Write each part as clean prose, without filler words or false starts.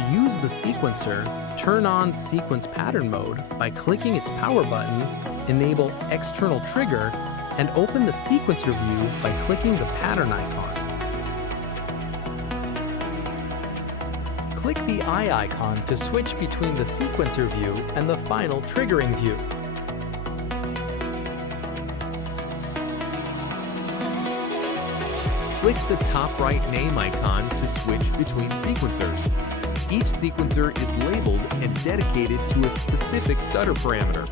To use the sequencer, turn on Sequence Pattern Mode by clicking its power button, enable External Trigger, and open the sequencer view by clicking the pattern icon. Click the eye icon to switch between the sequencer view and the final triggering view. Click the top right name icon to switch between sequencers. Each sequencer is labeled and dedicated to a specific stutter parameter.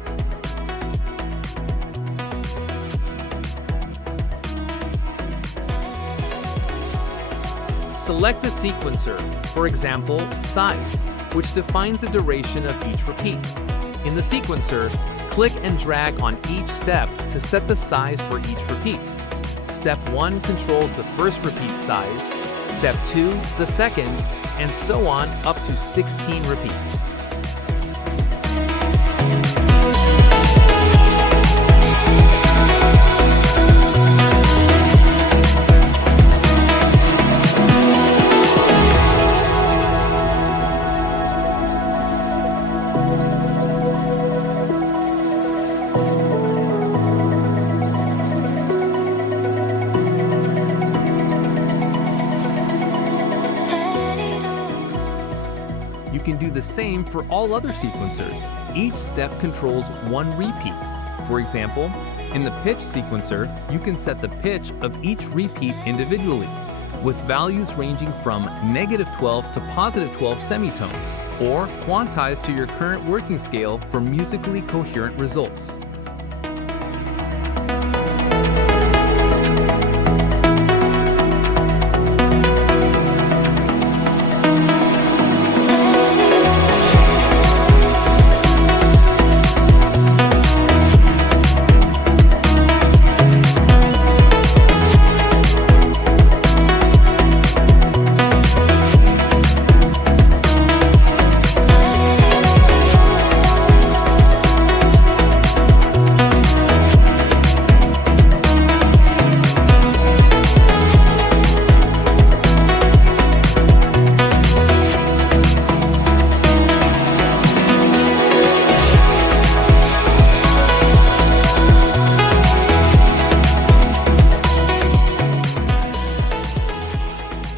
Select a sequencer, for example, size, which defines the duration of each repeat. In the sequencer, click and drag on each step to set the size for each repeat. Step 1 controls the first repeat size, Step 2 the second, and so on up to 16 repeats. You can do the same for all other sequencers. Each step controls one repeat. For example, in the pitch sequencer, you can set the pitch of each repeat individually, with values ranging from -12 to +12 semitones, or quantize to your current working scale for musically coherent results.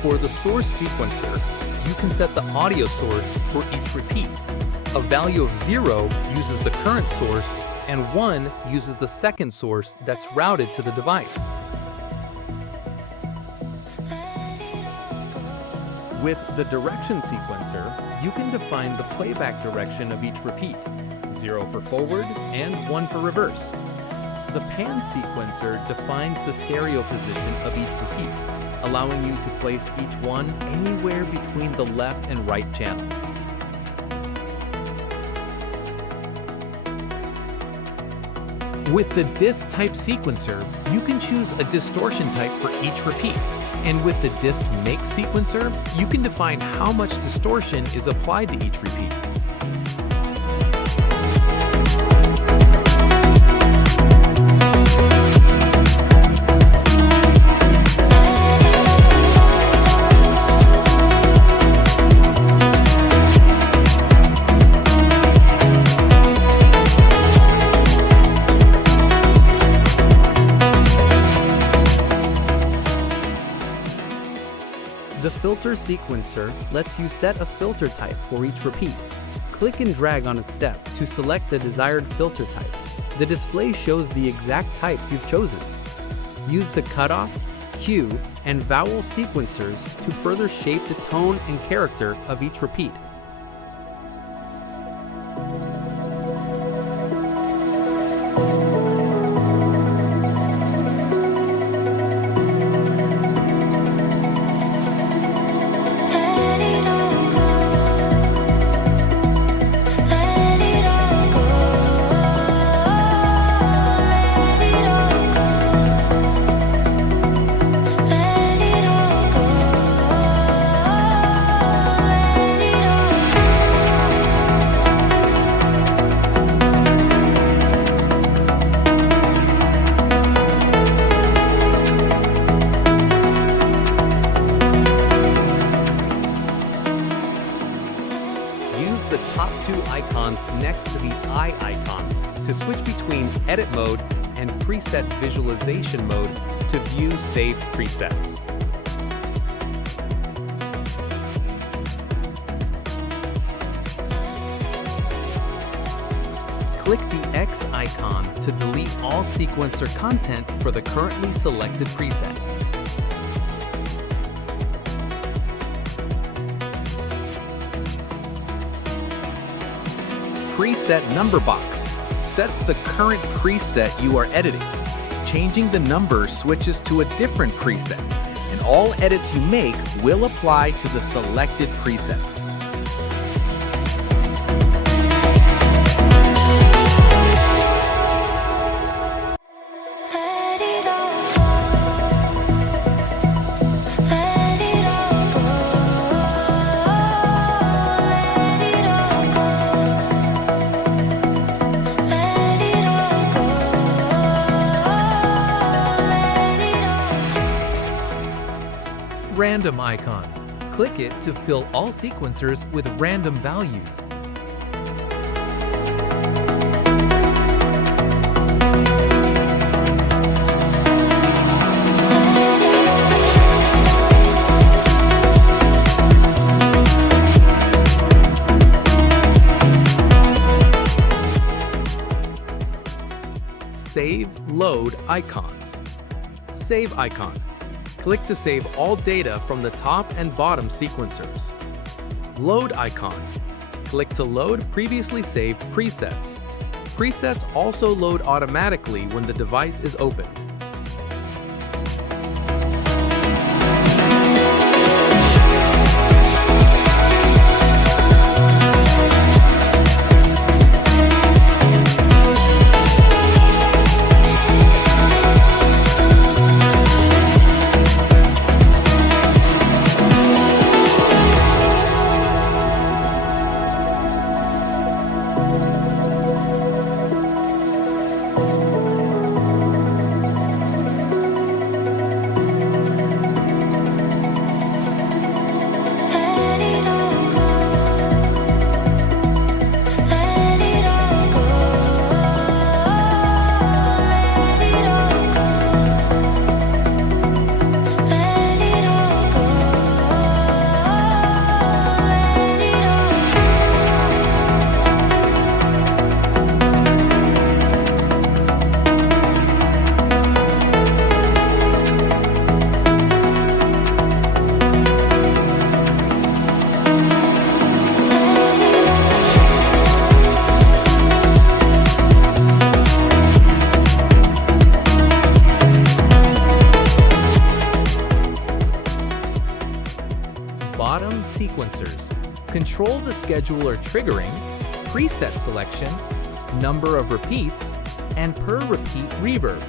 For the source sequencer, you can set the audio source for each repeat. A value of 0 uses the current source, and 1 uses the second source that's routed to the device. With the direction sequencer, you can define the playback direction of each repeat, 0 for forward and 1 for reverse. The pan sequencer defines the stereo position of each repeat, allowing you to place each one anywhere between the left and right channels. With the disc type sequencer, you can choose a distortion type for each repeat. And with the disc make sequencer, you can define how much distortion is applied to each repeat. The filter sequencer lets you set a filter type for each repeat. Click and drag on a step to select the desired filter type. The display shows the exact type you've chosen. Use the cutoff, cue, and vowel sequencers to further shape the tone and character of each repeat. icons next to the eye icon to switch between edit mode and preset visualization mode to view saved presets. Click the X icon to delete all sequencer content for the currently selected preset. Preset number box sets the current preset you are editing. Changing the number switches to a different preset, and all edits you make will apply to the selected preset. Random icon. Click it to fill all sequencers with random values. Save, load icons. Save icon. Click to save all data from the top and bottom sequencers. Load icon. Click to load previously saved presets. Presets also load automatically when the device is open. Bottom sequencers. Control the scheduler triggering, preset selection, number of repeats, and per repeat reverb.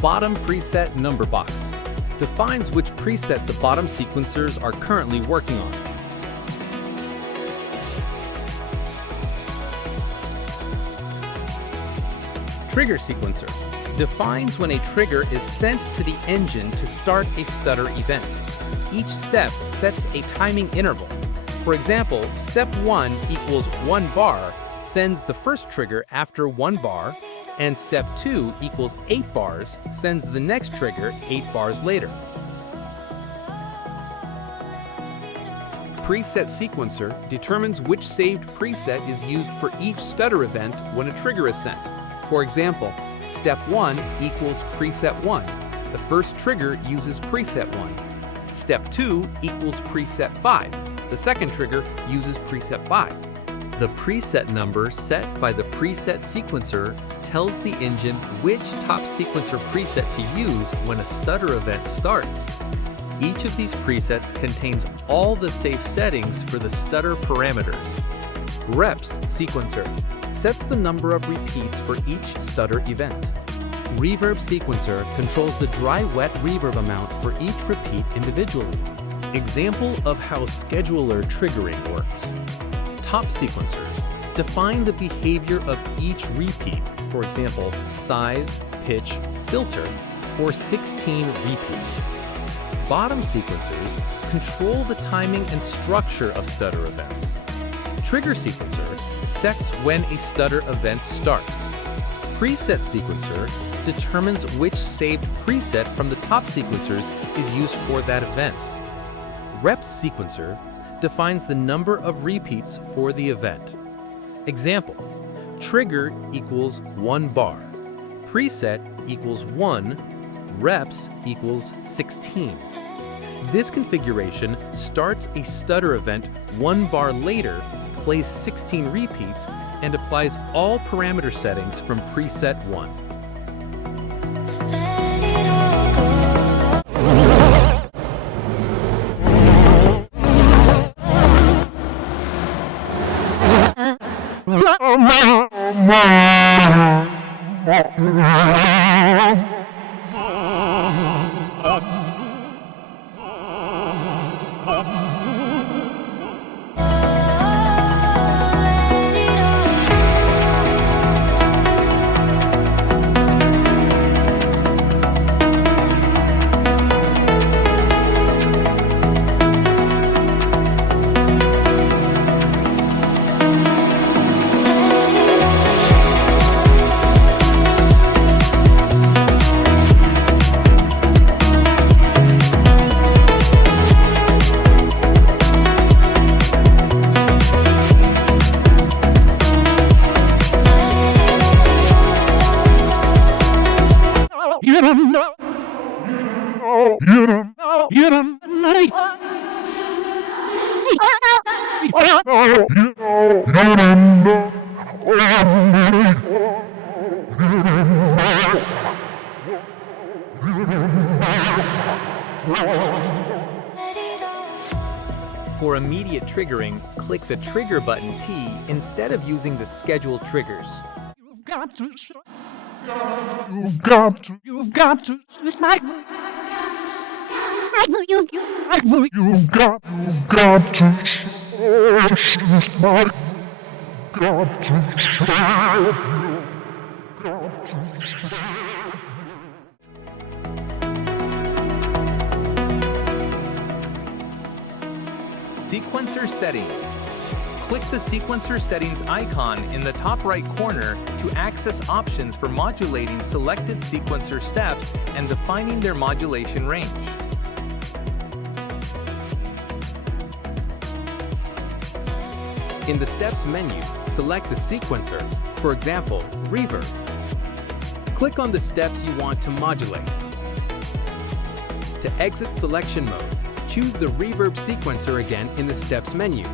Bottom preset number box defines which preset the bottom sequencers are currently working on. Trigger sequencer defines when a trigger is sent to the engine to start a stutter event. Each step sets a timing interval. For example, step 1 equals 1 bar sends the first trigger after 1 bar, and step 2 equals 8 bars sends the next trigger 8 bars later. Preset sequencer determines which saved preset is used for each stutter event when a trigger is sent. For example, step 1 equals preset 1. The first trigger uses preset 1. Step 2 equals preset 5. The second trigger uses preset 5. The preset number set by the preset sequencer tells the engine which top sequencer preset to use when a stutter event starts. Each of these presets contains all the safe settings for the stutter parameters. Reps sequencer sets the number of repeats for each stutter event. Reverb sequencer controls the dry-wet reverb amount for each repeat individually. Example of how scheduler triggering works. Top sequencers define the behavior of each repeat, for example, size, pitch, filter, for 16 repeats. Bottom sequencers control the timing and structure of stutter events. Trigger sequencer sets when a stutter event starts. Preset sequencer determines which saved preset from the top sequencers is used for that event. Reps sequencer defines the number of repeats for the event. Example, trigger equals 1 bar, preset equals 1, reps equals 16. This configuration starts a stutter event 1 bar later, plays 16 repeats, and applies all parameter settings from preset 1. For immediate triggering, click the trigger button T instead of using the scheduled triggers. You've got to twist my you've got to twist my got to Sequencer settings. Click the sequencer settings icon in the top right corner to access options for modulating selected sequencer steps and defining their modulation range. In the Steps menu, select the sequencer, for example, reverb. Click on the steps you want to modulate. To exit selection mode, choose the reverb sequencer again in the Steps menu.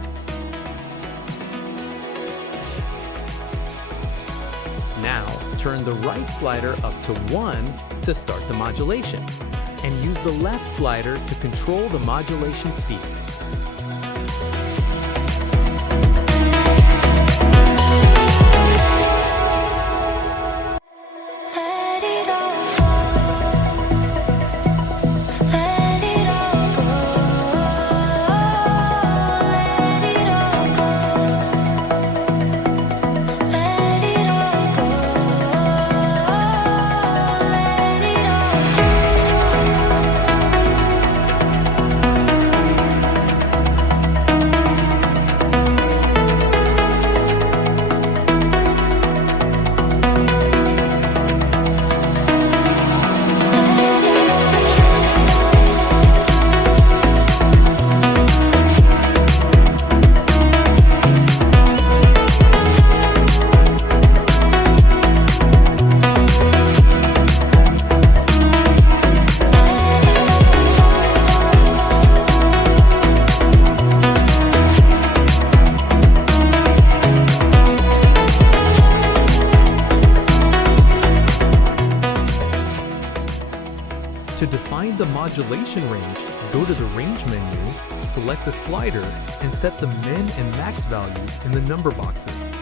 Now, turn the right slider up to 1 to start the modulation, and use the left slider to control the modulation speed. To define the modulation range, go to the Range menu, select the slider, and set the min and max values in the number boxes.